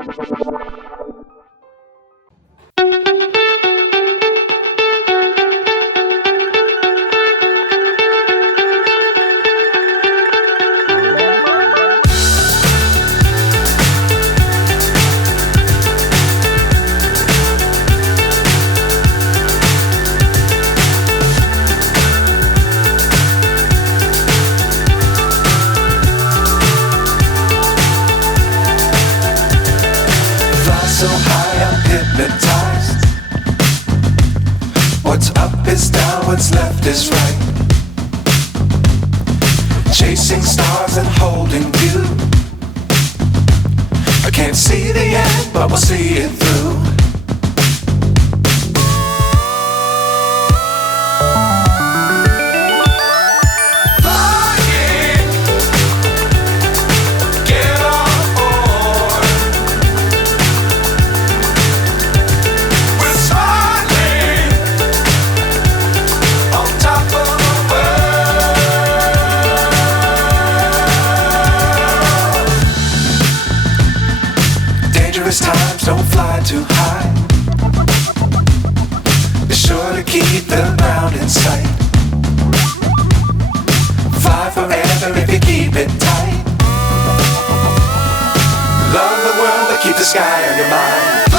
So high I'm hypnotized. What's up is down, what's left is right. Chasing stars and holding you. I can't see the end, but we'll see it through. Times don't fly too high. Be sure to keep the ground in sight. Fly forever if you keep it tight. Love the world but keep the sky on your mind.